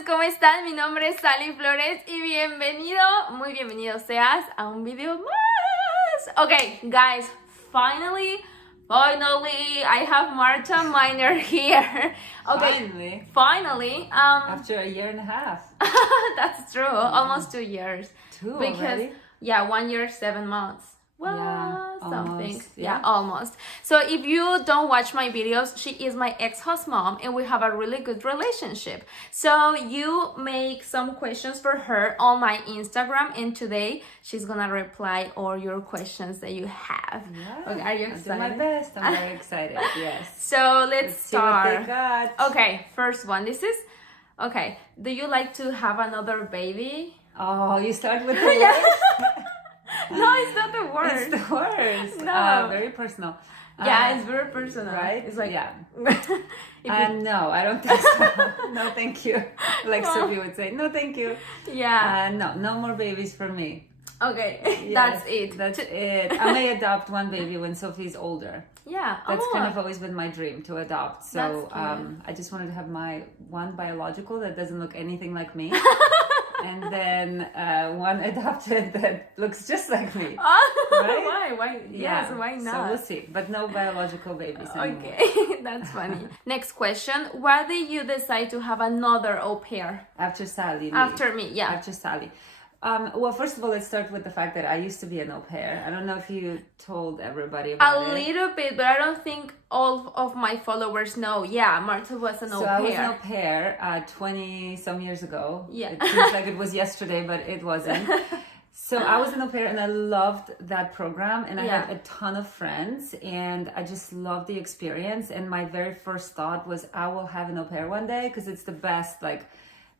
amigos, ¿cómo están? Mi nombre es Sally Flores y bienvenido, muy bienvenido seas a un video más. Okay, guys, finally, I have Marta Miner here. Okay, finally. After a year and a half. That's true, almost 2 years. Because, already? Yeah, 1 year, 7 months. Well, Yeah, something. almost, Yeah, yeah. almost. So if you don't watch my videos, she is my ex-host mom and we have a really good relationship. So you make some questions for her on my Instagram and today she's gonna reply all your questions that you have. Yeah, Okay, are you I'll excited? do my best. I'm very excited, yes. So let's See what start. they got. Okay, first one. Okay, do you like to have another baby? Oh, you start with the Yeah. worst? No, it's not the worst. It's the worst. No. Very personal. Yeah, it's very personal. Right? It's like, yeah. if No, I don't think so. No, thank you. Like Sofie would say, no, thank you. yeah. No more babies for me. Okay, Yes, that's it. That's it. I may adopt one baby when Sophie's older. Yeah. That's oh, kind of always been my dream to adopt. So That's cute. I just wanted to have my one biological that doesn't look anything like me. And then one adopted that looks just like me. Right? Why? Yes, why not? So we'll see. But no biological babies anymore. Okay, that's funny. Next question. Why did you decide to have another au pair? After Sally. After me, yeah. After Sally. Well, first of all, let's start with the fact that I used to be an au pair. I don't know if you told everybody about it. A little bit, but I don't think all of my followers know. Yeah, Marta was an au So pair. I was an au pair 20 some years ago. Yeah. It seems like it was yesterday, but it wasn't. So I was an au pair and I loved that program and I had a ton of friends and I just loved the experience. And my very first thought was I will have an au pair one day because it's the best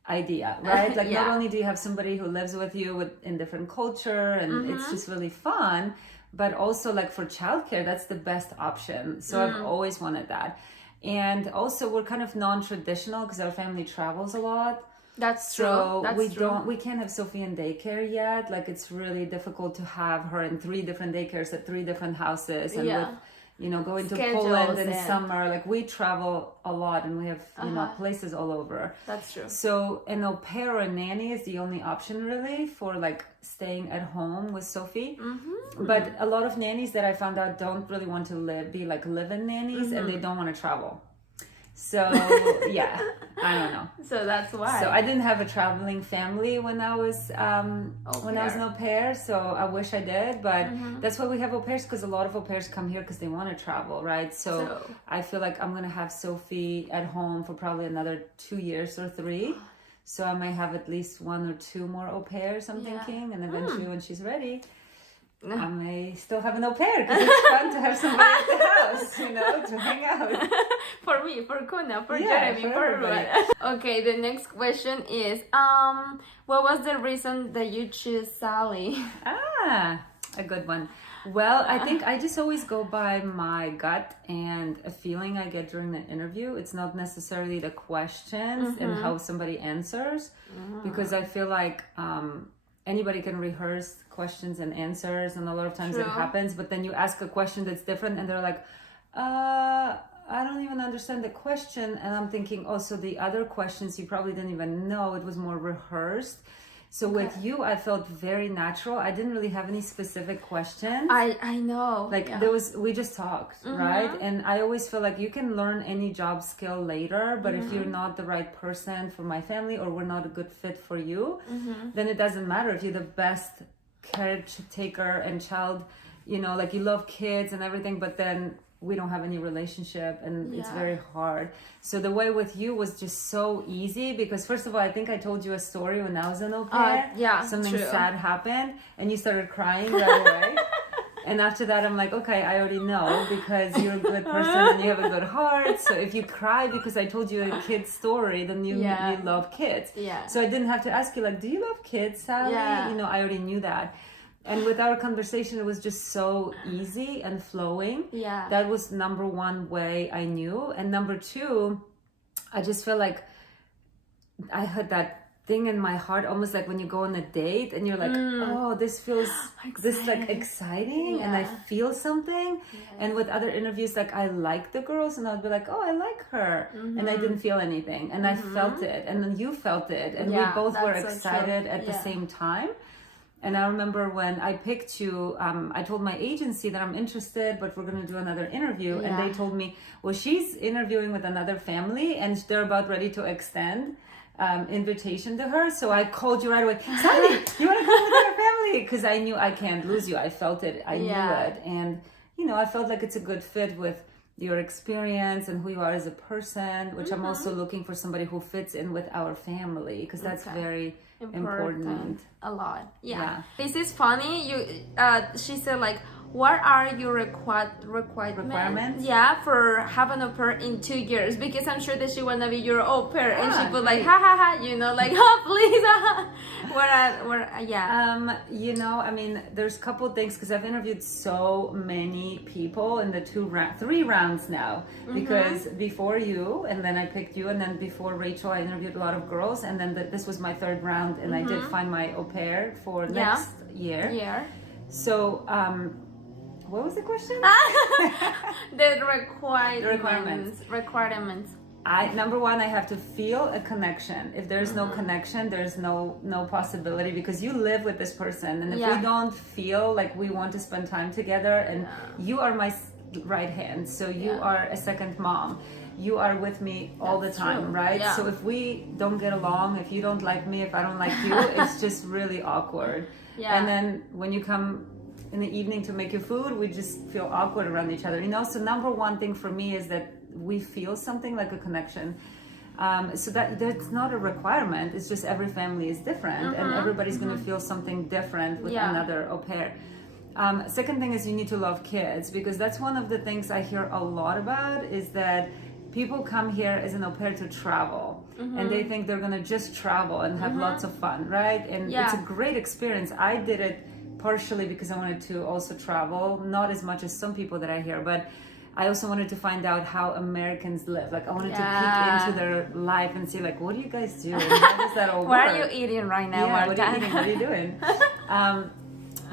idea, right? Like not only do you have somebody who lives with you in different culture and it's just really fun, but also like for childcare, that's the best option. So I've always wanted that. And also we're kind of non-traditional because our family travels a lot. That's true. So we can't have Sofie in daycare yet. Like it's really difficult to have her in 3 different daycares at 3 different houses and with going to Poland in summer. Like we travel a lot and we have, places all over. That's true. So an au pair or a nanny is the only option really for like staying at home with Sofie. But a lot of nannies that I found out don't really want to be like live-in nannies and they don't want to travel. So yeah, I don't know. So that's why. So I didn't have a traveling family when I was an au pair. So I wish I did, but that's why we have au pairs because a lot of au pairs come here because they want to travel, right? So I feel like I'm gonna have Sofie at home for probably another 2 years or 3. So I might have at least 1 or 2 more au pairs. I'm thinking, and eventually when she's ready. I may still have an au pair because it's fun to have somebody at the house, to hang out. For me, for Kuna, for Yeah, Jeremy, for for everybody. everyone. Okay, the next question is, what was the reason that you choose Sally? A good one. Well, I think I just always go by my gut and a feeling I get during the interview. It's not necessarily the questions and how somebody answers, because I feel like anybody can rehearse questions and answers, and a lot of times it happens, but then you ask a question that's different and they're like, I don't even understand the question. And I'm thinking, so the other questions you probably didn't even know, it was more rehearsed. So with you, I felt very natural. I didn't really have any specific questions. I know. We just talked, right? And I always feel like you can learn any job skill later, but if you're not the right person for my family or we're not a good fit for you, then it doesn't matter if you're the best caretaker and child, you love kids and everything, but then we don't have any relationship and it's very hard. So the way with you was just so easy because first of all, I think I told you a story when I was an au pair. Something sad happened and you started crying right away. And after that, I'm like, okay, I already know because you're a good person and you have a good heart. So if you cry because I told you a kid's story, then you love kids. Yeah. So I didn't have to ask you do you love kids, Sally? Yeah. I already knew that. And with our conversation, it was just so easy and flowing. Yeah. That was number 1 way I knew. And number 2, I just felt like I had that thing in my heart, almost like when you go on a date and you're like, oh, this feels this like exciting, and I feel something. And with other interviews, like I like the girls, and I'd be like, oh, I like her, and I didn't feel anything, and I felt it, and then you felt it, and we both were excited at the same time. And I remember when I picked you, I told my agency that I'm interested, but we're going to do another interview. And they told me, well, she's interviewing with another family and they're about ready to extend invitation to her. So I called you right away. Sally, you want to come with our family? Because I knew I can't lose you. I felt it. I knew it. And, you know, I felt like it's a good fit with your experience and who you are as a person, which I'm also looking for somebody who fits in with our family, because that's very important. A lot. This is funny. She said like, what are your requirements? Yeah, for having an au pair in 2 years, because I'm sure that she wanna be your au pair, and she put like ha ha ha, you know, like oh please, you know, I mean, there's a couple things, because I've interviewed so many people in the 3 rounds now, because before you, and then I picked you, and then before Rachel, I interviewed a lot of girls, and then this was my 3rd round, and I did find my au pair for next year. So, what was the question? The requirements. Number one, I have to feel a connection. If there's no connection, there's no possibility, because you live with this person, and if we don't feel like we want to spend time together, and you are my right hand, so you are a second mom. You are with me all the time, right? So if we don't get along, if you don't like me, if I don't like you, it's just really awkward. And then when you come in the evening to make your food, we just feel awkward around each other, you know? So number one thing for me is that we feel something like a connection. So that's not a requirement. It's just every family is different, and everybody's going to feel something different with another au pair. Second thing is you need to love kids, because that's one of the things I hear a lot about, is that people come here as an au pair to travel, and they think they're going to just travel and have lots of fun, right? And it's a great experience. I did it partially because I wanted to also travel, not as much as some people that I hear, but I also wanted to find out how Americans live. Like I wanted to peek into their life and see, like, what do you guys do? And how does that all work? What are you eating right now, Marta? What are you eating? What are you doing?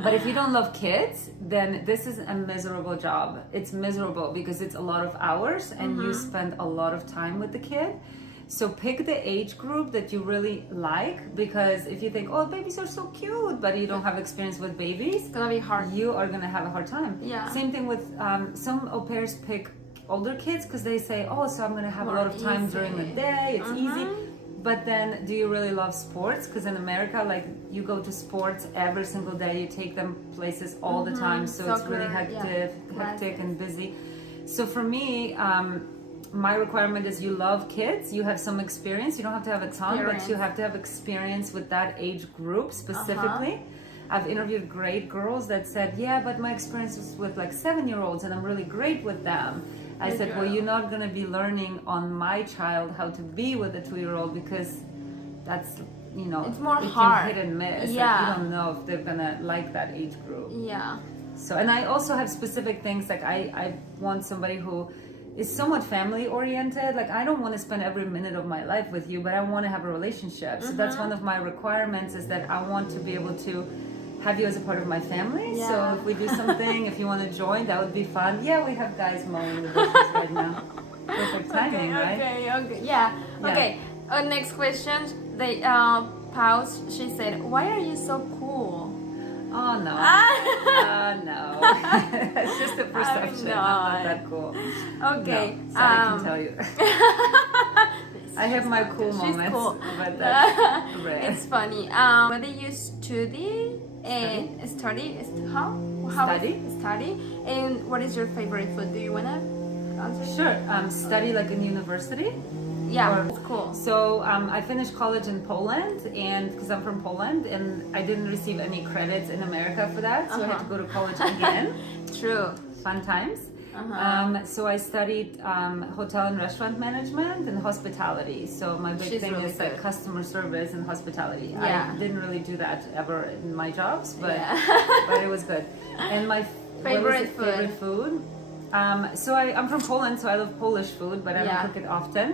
But if you don't love kids, then this is a miserable job. It's miserable because it's a lot of hours, and you spend a lot of time with the kid. So pick the age group that you really like, because if you think, oh, babies are so cute, but you don't have experience with babies, it's gonna be hard. You are gonna have a hard time. Same thing with some au pairs pick older kids, because they say, oh, so I'm gonna have a lot of time during the day, it's easy. But then, do you really love sports? Because in America, like, you go to sports every single day, you take them places all the time, so it's really hectic and busy. So for me, my requirement is you love kids, you have some experience. You don't have to have a ton, but you have to have experience with that age group specifically. I've interviewed great girls that said, yeah, but my experience was with like 7-year-olds, and I'm really great with them. I said, well, you're not going to be learning on my child how to be with a 2-year-old, because that's, you know, it's more hard. Can hit and miss. Like, you don't know if they're going to like that age group. So, and I also have specific things, like I want somebody who is somewhat family oriented. Like, I don't want to spend every minute of my life with you, but I want to have a relationship. So that's one of my requirements, is that I want to be able to have you as a part of my family. So if we do something, if you want to join, that would be fun. Yeah, we have guys mowing the bushes right now. Perfect timing, right? Okay. Next question. They paused. She said, "Why are you so cool?" Oh no. No. It's just a perception. I'm not that cool. Okay. No, so I can tell you. I have my cool moments, cool. But that's rare. It's funny. Whether you study, study, and what is your favorite food? Do you wanna answer? Sure. Study like in university. Yeah, it's cool. So I finished college in Poland, and because I'm from Poland, and I didn't receive any credits in America for that, so I had to go to college again. True. Fun times. So I studied hotel and restaurant management and hospitality. So my big thing is like customer service and hospitality. I didn't really do that ever in my jobs, but but it was good. And my favorite food. So I'm from Poland, so I love Polish food, but I don't cook it often.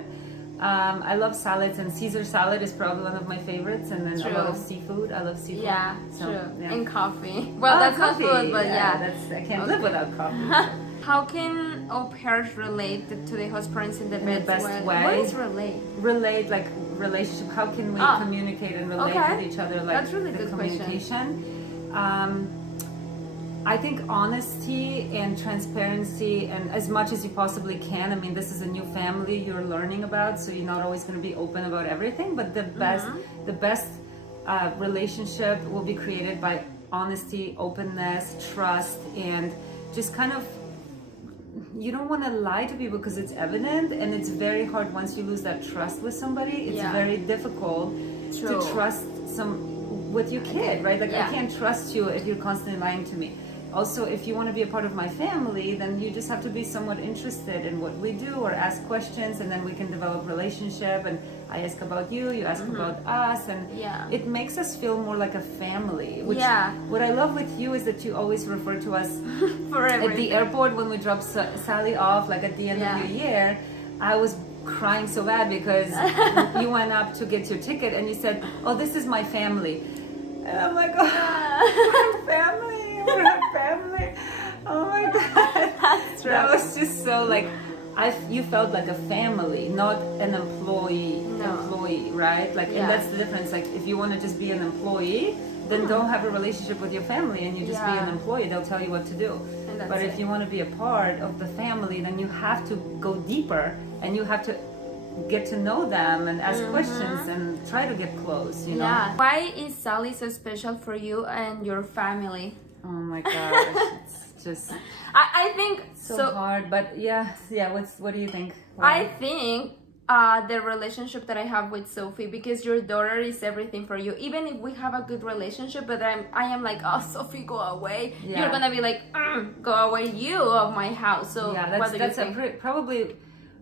I love salads, and Caesar salad is probably one of my favorites, and then a lot of seafood. I love seafood. Yeah, so, true. Yeah. And coffee. Well, that's coffee. not food, but I can't live without coffee. How can au pairs relate to the host parents in the best way? What is relate? Relate, like relationship. How can we communicate and relate with each other? Like that's really the good communication. I think honesty and transparency, and as much as you possibly can. I mean, this is a new family you're learning about, so you're not always going to be open about everything. But the best relationship will be created by honesty, openness, trust, and just kind of. You don't want to lie to people because it's evident, and it's very hard once you lose that trust with somebody. It's very difficult to trust with your kid, right? Like I can't trust you if you're constantly lying to me. Also, if you want to be a part of my family, then you just have to be somewhat interested in what we do or ask questions, and then we can develop relationship. And I ask about you, you ask about us, and it makes us feel more like a family. Which what I love with you is that you always refer to us for everything. At the airport when we drop Sally off, like at the end of your year. I was crying so bad because you went up to get your ticket and you said, "Oh, this is my family," and I'm like, "Oh, my family." We're a family. Oh my god, that's right. That was just so like, you felt like a family, not an employee, right? Like, and that's the difference. Like, if you want to just be an employee, then don't have a relationship with your family, and you just be an employee. They'll tell you what to do. But if you want to be a part of the family, then you have to go deeper, and you have to get to know them and ask questions and try to get close. You know. Yeah. Why is Sally so special for you and your family? Oh my gosh, it's just I think so hard, but yeah. What do you think? I think the relationship that I have with Sofie, because your daughter is everything for you. Even if we have a good relationship, but I am like, oh, Sofie, go away. You're gonna be like, go away, you of my house. So that's probably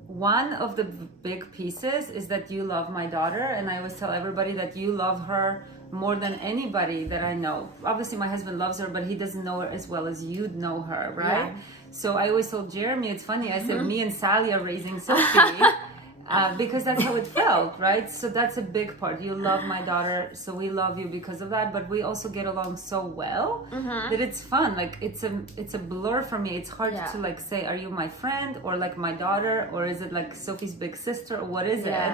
one of the big pieces is that you love my daughter, and I always tell everybody that you love her more than anybody that I know. Obviously my husband loves her, but he doesn't know her as well as you'd know her, right? So I always told Jeremy, it's funny, I said me and Sally are raising Sofie because that's how it felt, right? So that's a big part. You love my daughter, so we love you because of that, but we also get along so well that it's fun. Like it's a blur for me. It's hard to like say, are you my friend or like my daughter, or is it like Sophie's big sister, or what is it?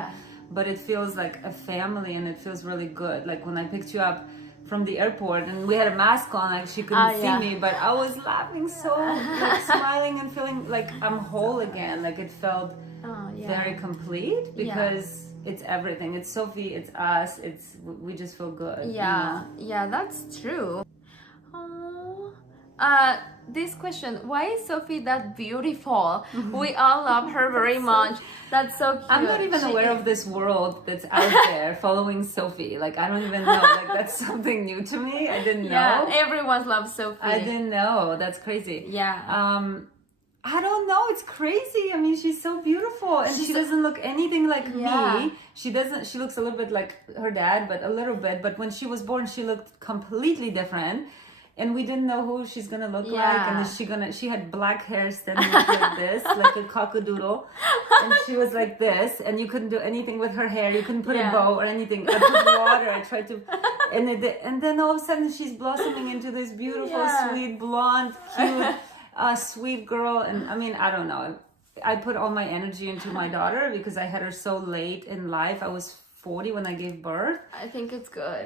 But it feels like a family, and it feels really good. Like when I picked you up from the airport and we had a mask on, like she couldn't see me, but I was laughing so, like smiling and feeling like I'm whole again. Like it felt very complete because it's everything. It's Sofie, it's us, we just feel good. Yeah, that's true. This question, why is Sofie that beautiful? We all love her very much. That's so cute. I'm not even aware of this world that's out there following Sofie. Like, I don't even know. Like, that's something new to me. I didn't know. Yeah, everyone loves Sofie. I didn't know. That's crazy. Yeah. I don't know. It's crazy. I mean, she's so beautiful, and she doesn't look anything like me. She doesn't. She looks a little bit like her dad, but a little bit. But when she was born, she looked completely different. And we didn't know who she's gonna look like, and is she had black hair standing up like this, like a cockadoodle, and she was like this, and you couldn't do anything with her hair. You couldn't put a bow or anything. I put water. I tried to, and then all of a sudden she's blossoming into this beautiful, sweet, blonde, cute, sweet girl. And I mean, I don't know. I put all my energy into my daughter because I had her so late in life. I was 40 when I gave birth. I think it's good.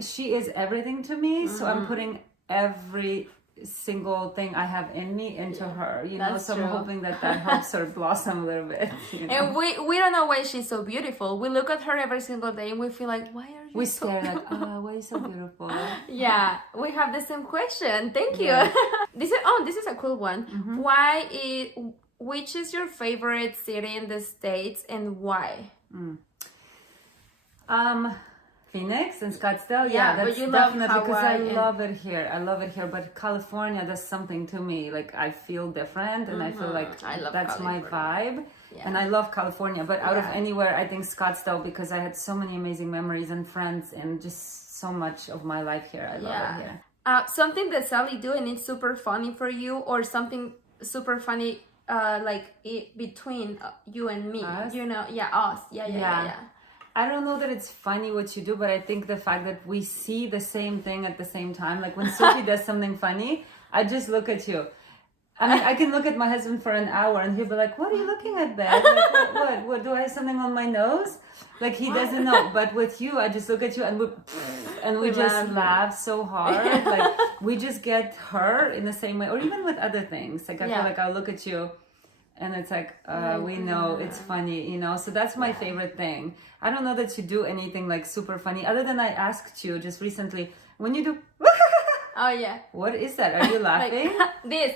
She is everything to me. So I'm putting every single thing I have in me into her. You know, so I'm hoping that helps her blossom a little bit. You know? And we don't know why she's so beautiful. We look at her every single day and we feel like, why are you so beautiful? Like, why are you so beautiful? Yeah, we have the same question. Thank you. This is a cool one. Which is your favorite city in the States and why? Phoenix and Scottsdale. But you love definitely because Hawaii. I love it here. But California does something to me. Like I feel different, and I feel like that's my vibe. And I love California. But out of anywhere, I think Scottsdale, because I had so many amazing memories and friends, and just so much of my life here. I love it here. Something that Sally do and it's super funny for you, or something super funny between you and me, Us? you know? Yeah, us. Yeah. I don't know that it's funny what you do, but I think the fact that we see the same thing at the same time, like when Sofie does something funny, I just look at you. I mean, I can look at my husband for an hour and he'll be like, what are you looking at there? Like, what? Do I have something on my nose? Like, he doesn't know. But with you, I just look at you and we just laugh so hard. Like, we just get her in the same way. Or even with other things. Like, I feel like I'll look at you and it's like, we know it's funny, you know? So that's my favorite thing. I don't know that you do anything like super funny. Other than I asked you just recently, when you do... Oh, yeah. What is that? Are you laughing? This.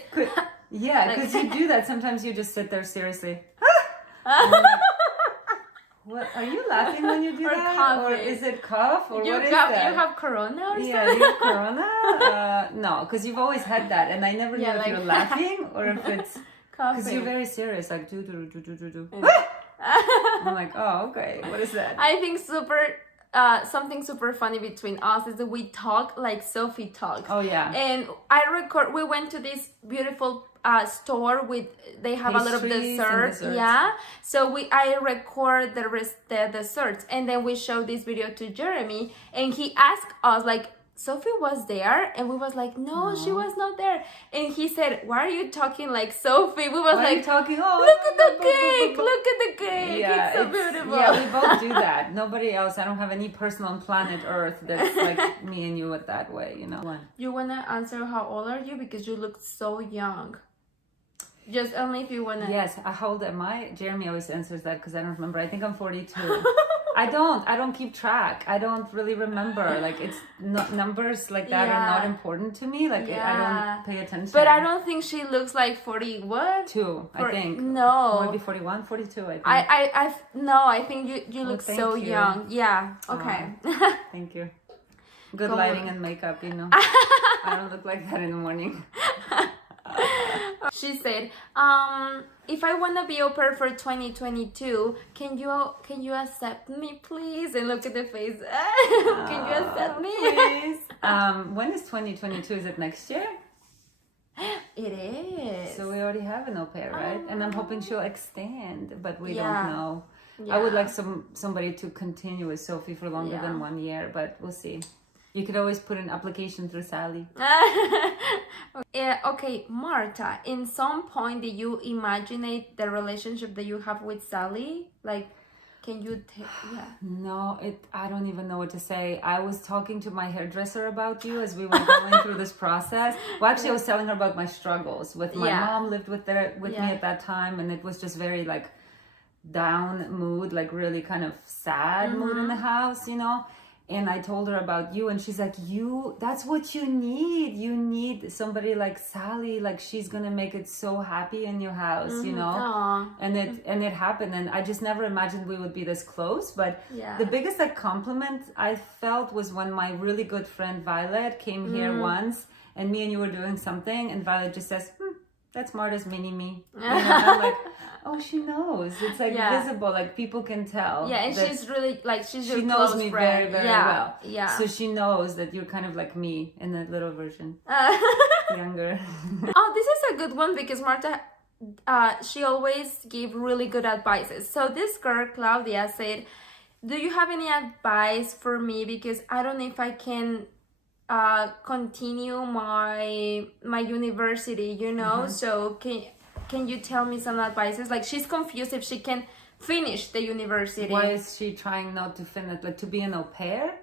Yeah, because you do that. Sometimes you just sit there seriously. Like, what? Are you laughing when you do that? Coughing. Or is it cough? Or what is that? You have corona or something? Yeah, you have corona? No, because you've always had that. And I never knew if you're laughing or if it's... Because you're very serious. like do. I'm like, oh, okay. What is that? I think something super funny between us is that we talk like Sofie talks. Oh, yeah. And we went to this beautiful store with, they have a lot of desserts. Yeah. So I record the desserts, and then we show this video to Jeremy, and he asked us like, Sofie was there, and we was like, no, she was not there. And he said, why are you talking like Sofie? We was like, talking? Oh, look at the cake, look at the cake. Yeah, it's so beautiful. Yeah, we both do that. Nobody else. I don't have any person on planet Earth that's like me and you that way, you know. You wanna answer how old are you, because you look so young. Just only if you wanna. Yes, how old am I? Jeremy always answers that because I don't remember. I think I'm 42. I don't keep track. I don't really remember. Like, it's not, numbers like that are not important to me. Like, I don't pay attention. But I don't think she looks like 40. What? 2, I think. No. Maybe 41, 42, I think. I think you look so young. Yeah. Okay. Thank you. Good lighting and makeup, you know. I don't look like that in the morning. She said, if I want to be au pair for 2022, can you accept me, please? And look at the face. Can you accept me? Please. When is 2022? Is it next year? It is. So we already have an au pair, right? And I'm hoping she'll extend, but we don't know. Yeah. I would like somebody to continue with Sofie for longer than 1 year, but we'll see. You could always put an application through Sally. Okay, Marta, in some point did you imagine the relationship that you have with Sally? Like, can you No, I don't even know what to say. I was talking to my hairdresser about you as we were going through this process. Well, actually, I was telling her about my struggles with my mom lived with me at that time, and it was just very like down mood, like really kind of sad mood in the house, you know. And I told her about you, and she's like, that's what you need. You need somebody like Sally, like she's gonna make it so happy in your house, you know? Aww. And it happened, and I just never imagined we would be this close. But the biggest like compliment I felt was when my really good friend Violet came here once, and me and you were doing something, and Violet just says, that's Marta's mini-me. You know? I'm like, oh, she knows. It's like visible, like people can tell. Yeah, and she's really like she knows me friend. very well. Yeah. So she knows that you're kind of like me in that little version, younger. Oh, this is a good one because Marta, she always give really good advices. So this girl Claudia said, "Do you have any advice for me? Because I don't know if I can." Continue my university, you know. So can you tell me some advices? Like, she's confused if she can finish the university. Why is she trying not to finish, like to be an au pair?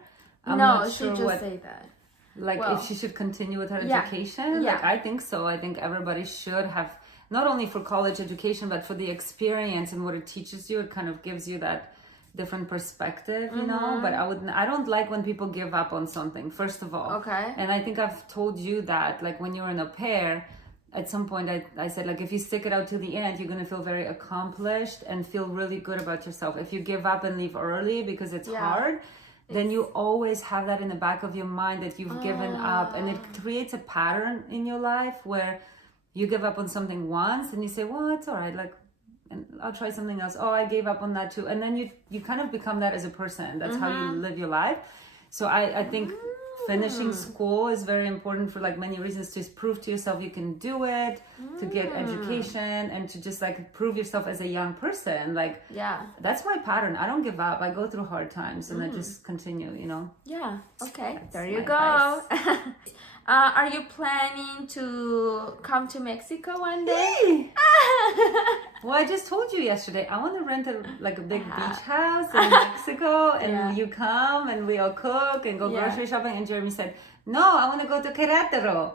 No, she just say that. Like, if she should continue with her education? Yeah. Like, I think so. I think everybody should have, not only for college education, but for the experience and what it teaches you. It kind of gives you that different perspective, you know. But I don't like when people give up on something, first of all. Okay. And I think I've told you that, like, when you're in a pair, at some point I said, like, if you stick it out to the end, you're going to feel very accomplished and feel really good about yourself. If you give up and leave early because it's hard, then you always have that in the back of your mind that you've given up, and it creates a pattern in your life where you give up on something once and you say, well, it's all right, like, and I'll try something else. Oh, I gave up on that too. And then you kind of become that as a person. That's how you live your life. So I think finishing school is very important for like many reasons, to prove to yourself you can do it, to get education, and to just like prove yourself as a young person. Like, yeah, that's my pattern. I don't give up. I go through hard times and I just continue, you know. Yeah, okay, That's there you my go. Are you planning to come to Mexico one day? Well, I just told you yesterday, I want to rent a big beach house in Mexico, and you come and we all cook and go grocery shopping. And Jeremy said, no, I want to go to Querétaro.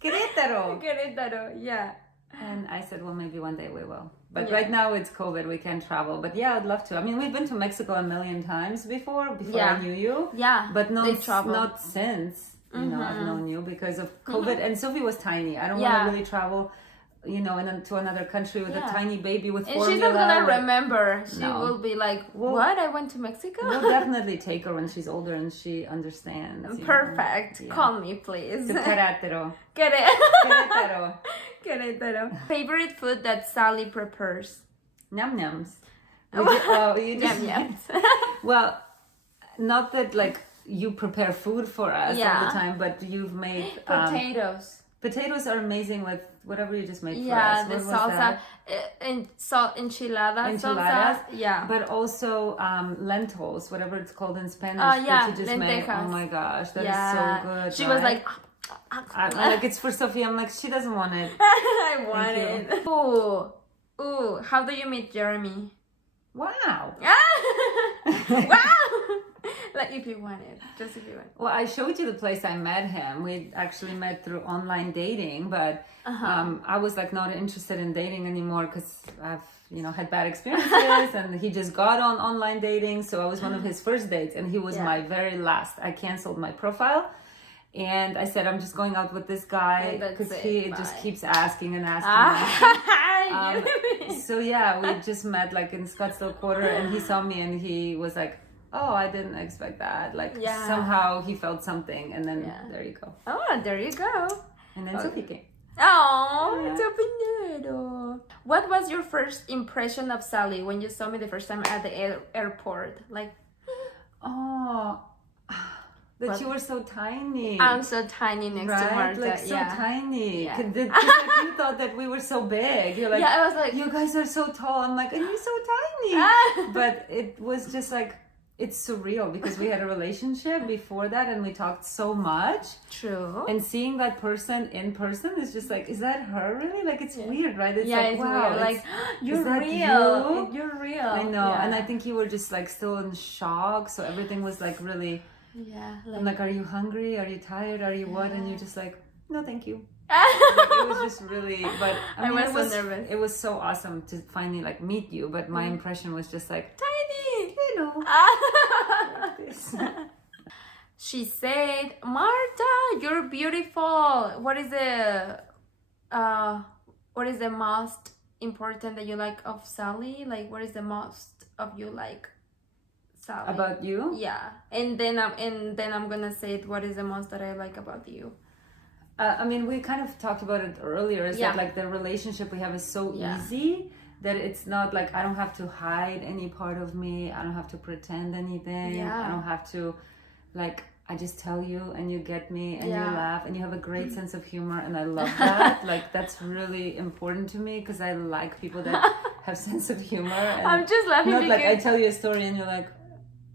Querétaro, yeah. And I said, well, maybe one day we will. But right now it's COVID, we can't travel. But yeah, I'd love to. I mean, we've been to Mexico a million times before I knew you. Yeah, but not since, you know, I've known you, because of COVID. And Sofie was tiny. I don't want to really travel, you know, to another country with a tiny baby with formula. And she's not gonna remember. She will be like, what? I went to Mexico? We'll definitely take her when she's older and she understands. Perfect. Yeah. Call me, please. To Querétaro. Querétaro. Favorite food that Sally prepares? Yum yums. Yum yums. Well, not that like you prepare food for us all the time, but you've made potatoes. Potatoes are amazing with whatever you just made for us. Yeah, the salsa, enchiladas. Salsa. Yeah. But also lentils, whatever it's called in Spanish. Yeah, that you just lentejas. made. Oh my gosh, that is so good. She was like, like, it's for Sofie. I'm like, she doesn't want it. I want it. Ooh, how do you meet Jeremy? Wow. Wow. Like, if you want it, just if you want. Well, I showed you the place I met him. We actually met through online dating, but I was like not interested in dating anymore because I've, you know, had bad experiences, and he just got on online dating. So I was one of his first dates, and he was my very last. I canceled my profile. And I said, I'm just going out with this guy because he just keeps asking and asking. So yeah, we just met like in Scottsdale Quarter, and he saw me and he was like, oh, I didn't expect that. Like somehow he felt something, and then there you go. Oh, there you go. And then Sofie came. Oh, so what was your first impression of Sally when you saw me the first time at the airport? Like, that you were so tiny. I'm so tiny next to Marta. Like so tiny. Just like you thought that we were so big. You're like, I was like, you guys are so tall. I'm like, and you're so tiny. But it was just like, it's surreal because we had a relationship before that and we talked so much. True. And seeing that person in person is just like, is that her really? Like, it's weird, right? It's like, it's wow, weird. Like, you're real. You're real. I know. Yeah. And I think you were just like still in shock. So everything was like really, I'm like, are you hungry? Are you tired? Are you what? And you're just like, no, thank you. Like, it was just really, but I mean, was so nervous. It was so awesome to finally like meet you, but my impression was just like tiny, you know. Like this. She said, Marta, you're beautiful. What is the most important that you like of Sally? Like, what is the most of you like Sally? About you? Yeah, and then I'm gonna say it. What is the most that I like about you? I mean, we kind of talked about it earlier. Is that like the relationship we have is so easy that it's not like I don't have to hide any part of me. I don't have to pretend anything. I don't have to, like, I just tell you and you get me and you laugh and you have a great sense of humor, and I love that. Like, that's really important to me because I like people that have sense of humor. And I'm just laughing not because like I tell you a story and you're like,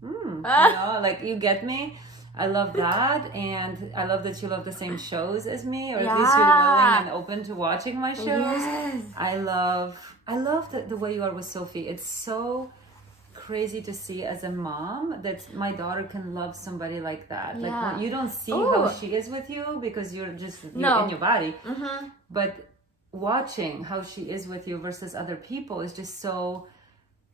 you know, like you get me. I love that, and I love that you love the same shows as me, or at least you're willing and open to watching my shows. Yes. I love the way you are with Sofie. It's so crazy to see as a mom that my daughter can love somebody like that. Like, you don't see how she is with you because you're just in your body. But watching how she is with you versus other people is just so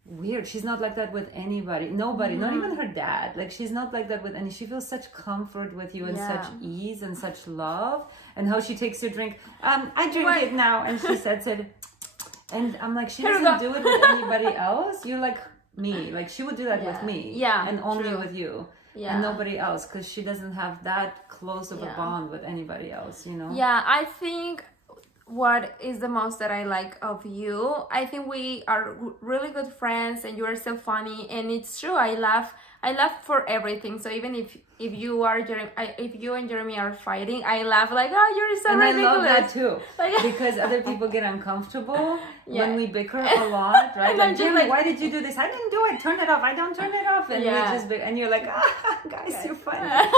weird. She's not like that with anybody, nobody, not even her dad. Like, she's not like that with any. She feels such comfort with you and such ease and such love. And how she takes her drink, I drink it now, and she says it, and I'm like, she doesn't do it with anybody else. You're like me, like she would do that with me, and only with you, and nobody else, because she doesn't have that close of a bond with anybody else, you know. I think what is the most that I like of you. I think we are really good friends, and you are so funny, and it's true. I laugh for everything. So even if you and Jeremy are fighting, I laugh like, oh, you're so ridiculous. I love that too, because other people get uncomfortable when we bicker a lot, right? And Like, Jeremy, why did you do this? I didn't do it. Turn it off. I don't turn it off. And we just and you're like, guys, you're funny.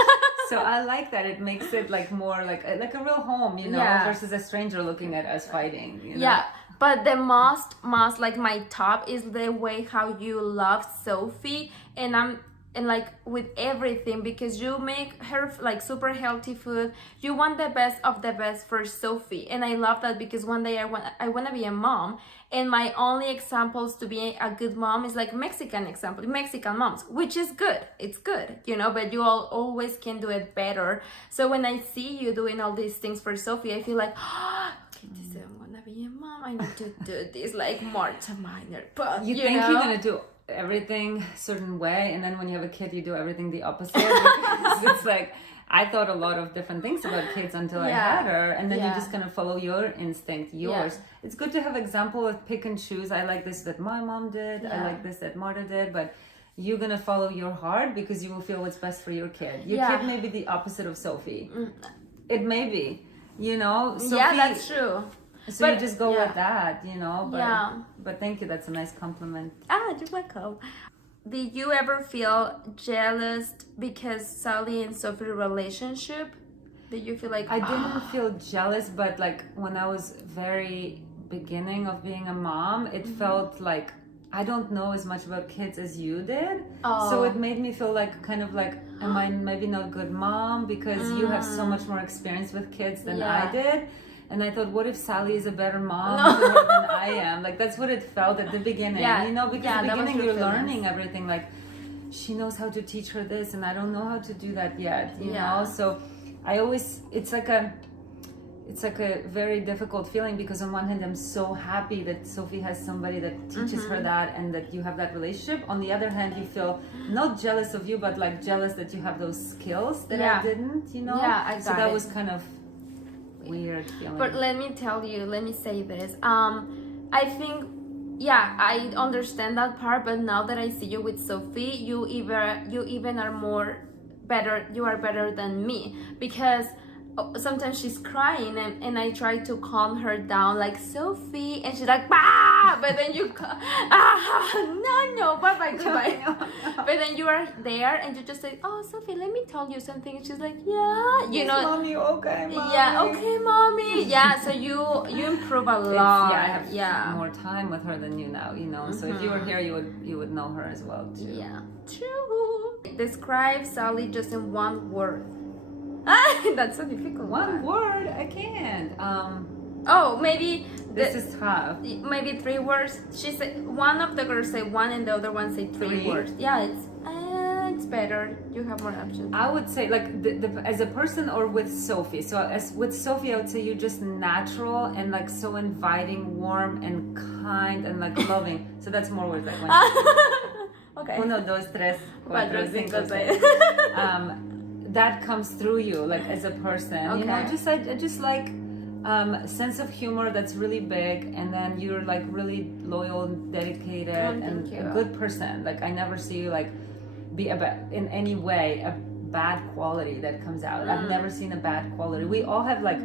So I like that. It makes it like more like a real home, you know, versus a stranger looking at us fighting. You know? Yeah. But the most like my top is the way how you love Sofie, and like with everything, because you make her like super healthy food. You want the best of the best for Sofie, and I love that, because one day I want to be a mom, and my only examples to be a good mom is like Mexican moms, which is good. It's good, you know, but you all always can do it better. So when I see you doing all these things for Sofie, I feel like, this is, I'm gonna be a mom. I need to do this like Marta Minor. But you think know? You're gonna do everything certain way, and then when you have a kid you do everything the opposite. Because it's like, I thought a lot of different things about kids until I had her, and then you're just gonna follow your instinct, yours. It's good to have example of pick and choose. I like this that my mom did, I like this that Marta did, but you're gonna follow your heart because you will feel what's best for your kid. Your kid may be the opposite of Sofie. It may be, you know. Sofie, that's true. So you just go with that, you know. But thank you, that's a nice compliment. You're welcome. Did you ever feel jealous because Sally and Sophie's relationship? Did you feel like... I didn't feel jealous, but like when I was very beginning of being a mom, it felt like I don't know as much about kids as you did. So it made me feel like kind of like, am I maybe not a good mom because you have so much more experience with kids than I did? And I thought, what if Sally is a better mom to her than I am? Like, that's what it felt at the beginning, you know? Because at the beginning you're learning everything. Like, she knows how to teach her this, and I don't know how to do that yet, you know? So I always, it's like a very difficult feeling, because on one hand I'm so happy that Sofie has somebody that teaches her that, and that you have that relationship. On the other hand, you feel not jealous of you, but like jealous that you have those skills that I didn't, you know? So that was kind of weird feeling. But let me say this. I think, I understand that part, but now that I see you with Sofie, you even are more better. You are better than me, because sometimes she's crying, and I try to calm her down, like, Sofie, and she's like, bah! But then you no, bye, goodbye. But then you are there, and you just say, oh, Sofie, let me tell you something, and she's like, you know, mommy, okay, mommy. Okay, mommy. So you improve a lot. I have more time with her than you now, you know. So if you were here, you would know her as well too. Yeah, true. Describe Sally just in one word. That's so difficult. One word? I can't. Maybe this is tough. Maybe 3 words. She said, one of the girls say 1 and the other one say 3 words. Yeah, it's better. You have more options. I would say like as a person or with Sofie. So as with Sofie, I would say you're just natural and like so inviting, warm and kind and like loving. So that's more words like one. Okay. 1, 2, 3, 4, 5, 6. That comes through you, like as a person, you know, just like sense of humor that's really big, and then you're like really loyal and dedicated and a good person. Like I never see you like be in any way a bad quality that comes out. I've never seen a bad quality. We all have like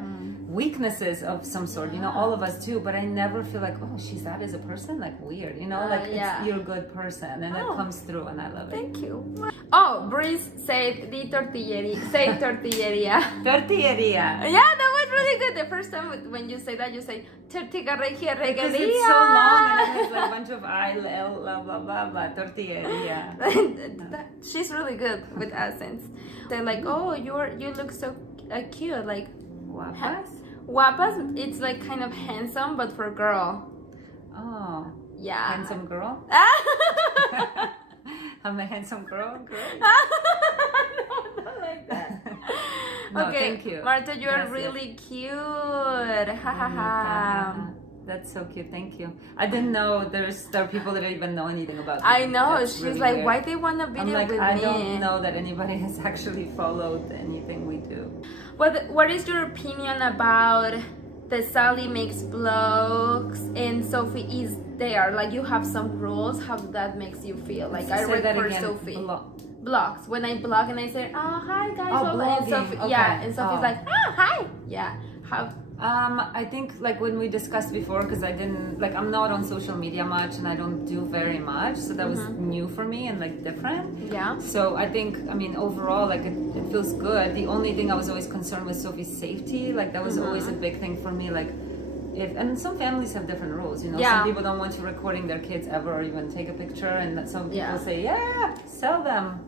weaknesses of some sort, you know, all of us too, but I never feel like, oh, she's that as a person, like weird, you know, like you're a good person, and it comes through, and I love it. Thank you. Oh, Breeze said the tortilleria. Say tortilleria. Tortilleria. Yeah, that was really good. The first time when you say that, you say tortilla regia regalia. Because it's so long and it has like a bunch of I, L, blah, blah, blah, blah, tortilleria. She's really good with accents. They're like, oh, you look so cute, like guapas. Guapas, it's like kind of handsome, but for girl. Oh. Yeah. Handsome girl? I'm a handsome girl? Great. No, not like that. No, okay, thank you. Marta, you are really cute. Ha ha ha. That's so cute. Thank you. I didn't know there are people that don't even know anything about me. I know. That's she's really like, weird. why they want a video with me? I don't know that anybody has actually followed anything we do. What is your opinion about that Sally makes vlogs and Sofie is there. Like you have some rules. How that makes you feel? Like I read for Sofie. Blogs. When I blog and I say, "Oh hi guys," and Sofie, okay. yeah, and Sofie's like, "Ah hi," yeah. How? I think like when we discussed before, because I didn't like I'm not on social media much and I don't do very much, so that was new for me and like different. Yeah. So I think overall like it feels good. The only thing I was always concerned with Sofie's safety. Like that was always a big thing for me. Like and some families have different rules, you know. Yeah. Some people don't want you recording their kids ever or even take a picture, and some people say, yeah, sell them.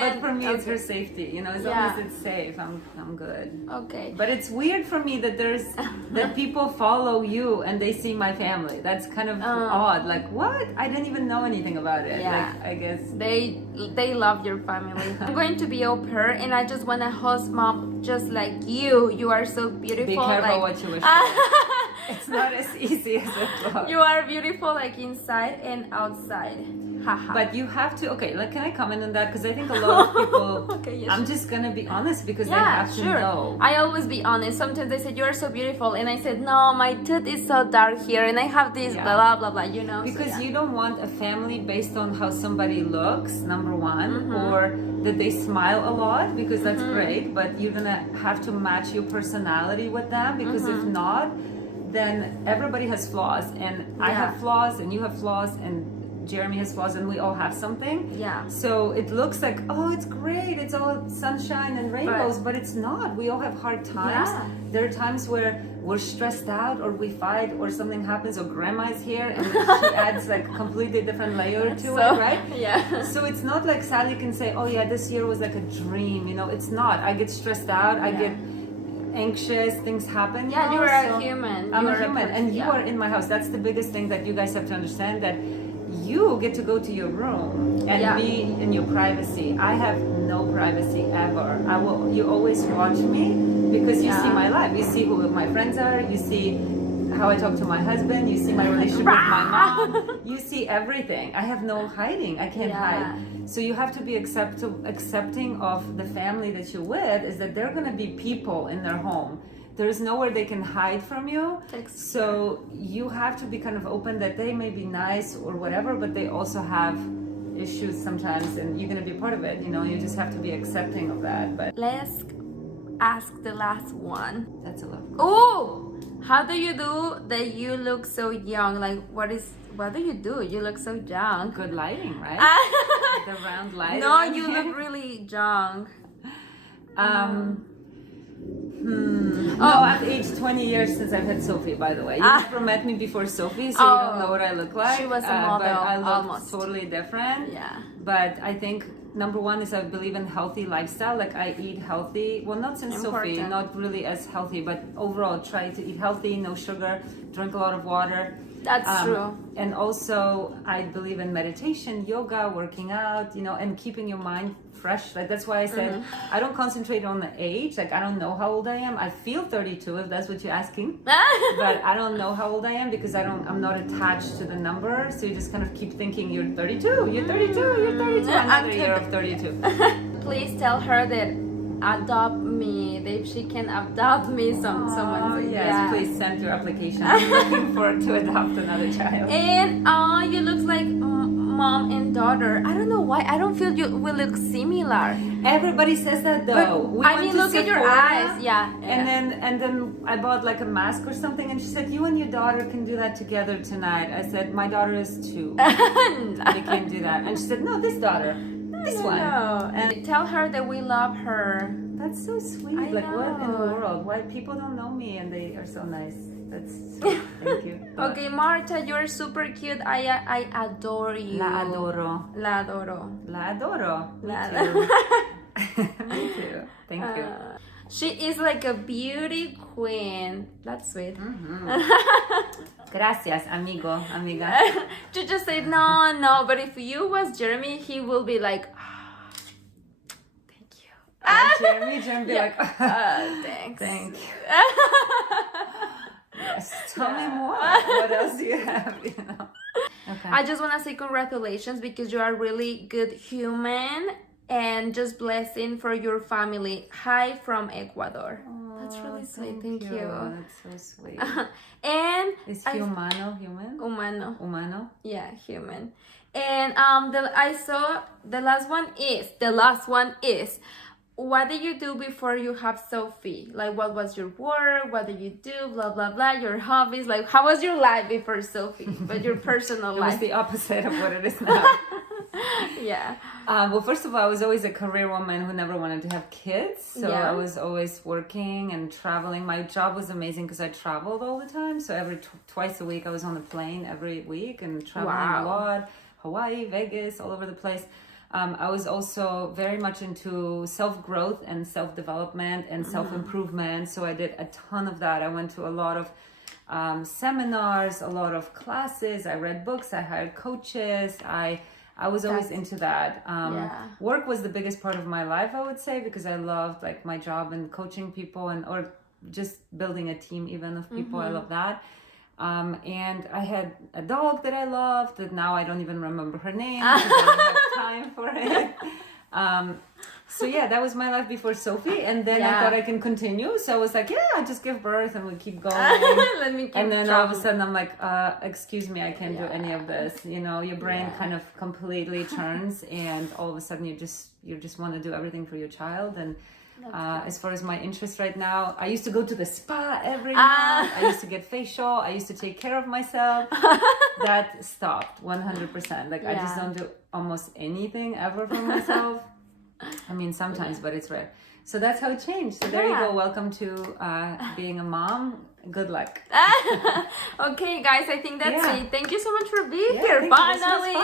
But for me, it's her safety, you know. As long as it's safe, I'm good. Okay. But it's weird for me that that people follow you and they see my family. That's kind of odd. Like what? I didn't even know anything about it. Yeah. Like I guess they love your family. I'm going to be au pair, and I just want to host mom just like you. You are so beautiful. Be careful what you wish for. It's not as easy as it looks. You are beautiful, like inside and outside. But you have to, like, can I comment on that? Because I think a lot of people, I'm just gonna be honest because they have to know. I always be honest. Sometimes they said, you're so beautiful. And I said, no, my tooth is so dark here and I have this blah, blah, blah, you know. Because you don't want a family based on how somebody looks, number one, or that they smile a lot, because that's great, but you're gonna have to match your personality with them, because if not, then everybody has flaws, and I have flaws, and you have flaws, and Jeremy has flaws, and we all have something. Yeah. So it looks like, oh, it's great, it's all sunshine and rainbows, but it's not. We all have hard times. Yeah. There are times where we're stressed out, or we fight, or something happens, or grandma is here, and she adds like a completely different layer to it, right? Yeah. So it's not like Sally can say, oh yeah, this year was like a dream, you know. It's not. I get stressed out, I get anxious, things happen. Yeah, you're a human. I'm a human, and you are in my house. That's the biggest thing that you guys have to understand, that you get to go to your room and be in your privacy. I have no privacy ever. You always watch me because you see my life. You see who my friends are. You see how I talk to my husband. You see my relationship with my mom. You see everything. I have no hiding. I can't hide. So you have to be accepting of the family that you're with, is that they're going to be people in their home. There's nowhere they can hide from you. So you have to be kind of open that they may be nice or whatever, but they also have issues sometimes, and you're going to be part of it. You know, you just have to be accepting of that. But let's ask the last one. That's a lot. Oh, how do you do that you look so young? Like, what do you do? You look so young. Good lighting, right? The round light. No, you look really young. No, I've aged 20 years since I've had Sofie, by the way. You never met me before Sofie, so you don't know what I look like. She was a model, but I look almost. Totally different. Yeah. But I think number one is I believe in healthy lifestyle. Like I eat healthy. Well, not since Sofie, not really as healthy, but overall try to eat healthy, no sugar, drink a lot of water. That's true. And also I believe in meditation, yoga, working out, you know, and keeping your mind fresh. Like that's why I said I don't concentrate on the age. Like I don't know how old I am. I feel 32 if that's what you're asking. But I don't know how old I am because I'm not attached to the number. So you just kind of keep thinking you're 32, you're 32, you're 32. Another year of 32. Please tell her that adopt me, that she can adopt me. Someone. Yes, please send your application. I'm looking forward to adopt another child. And you look like mom and daughter. I don't know why. I don't feel you will look similar. Everybody says that though. I mean, look at your eyes. Yeah. And then I bought like a mask or something, and she said, "You and your daughter can do that together tonight." I said, "My daughter is 2. They can't do that." And she said, "No, this daughter, this one." No. And tell her that we love her. That's so sweet. I like know. What in the world? Why people don't know me and they are so nice? That's sweet. Thank you. Okay, Marta, you're super cute. I adore you. La adoro. La adoro. La adoro. Me too. Me too. Thank you. She is like a beauty queen. That's sweet. Gracias, amigo, amiga. She just said no. But if you was Jeremy, he will be like, thank you. Jeremy be like, thanks. Thank you. Yes. Tell me more. What else do you have? You know. Okay. I just want to say congratulations because you are a really good human and just blessing for your family. Hi from Ecuador. Oh, that's really sweet. Thank you. That's so sweet. And is humano human? Humano. Yeah, human. And I saw the last one is what did you do before you have Sofie? Like, what was your work? What did you do? Blah, blah, blah. Your hobbies. Like, how was your life before Sofie? But your personal life. It was the opposite of what it is now. Yeah. Well, first of all, I was always a career woman who never wanted to have kids. So Yeah. I was always working and traveling. My job was amazing because I traveled all the time. So twice a week, I was on a plane every week and traveling a lot. Hawaii, Vegas, all over the place. I was also very much into self-growth and self-development and self-improvement. So I did a ton of that. I went to a lot of seminars, a lot of classes. I read books. I hired coaches. I was always into that. Work was the biggest part of my life, I would say, because I loved like my job and coaching people or just building a team even of people. I love that. And I had a dog that I loved that now I don't even remember her name because I don't have time for it. So yeah, that was my life before Sofie, and then I thought I can continue. So I was like, I'll just give birth and we keep going. Let me keep and then traveling. all of a sudden I'm like, excuse me, I can't do any of this. You know, your brain kind of completely turns, and all of a sudden you just want to do everything for your child. And as far as my interest right now, I used to go to the spa every month. I used to get facial. I used to take care of myself. That stopped 100%. Like I just don't do almost anything ever for myself. I mean, sometimes, but it's rare. So that's how it changed. So there you go. Welcome to being a mom. Good luck. Okay, guys, I think that's it. Thank you so much for being here. Finally.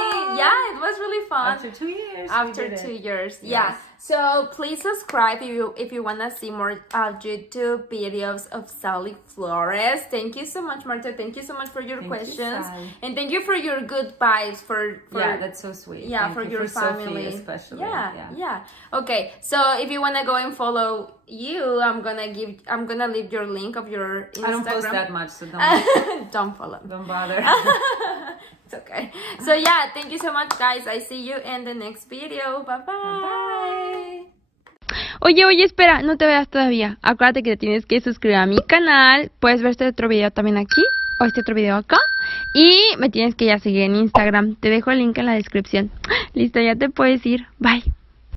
It was really fun. After 2 years. After 2 years. Yeah. So please subscribe if you want to see more YouTube videos of Sally Flores. Thank you so much, Marta. Thank you so much for your questions. And thank you for your good vibes for that's so sweet. Yeah, thank for you. your for family. Sofie especially. Yeah. Okay. So if you want to go and follow you, I'm gonna leave your link of your Instagram. I don't post that much, so don't don't follow. Don't bother. It's okay. So yeah, thank you so much, guys. I see you in the next video. Bye bye. Oye, espera, no te veas todavía. Acuérdate que te tienes que suscribir a mi canal. Puedes ver este otro video también aquí, o este otro video acá. Y me tienes que ya seguir en Instagram. Te dejo el link en la descripción. Listo, ya te puedes ir. Bye.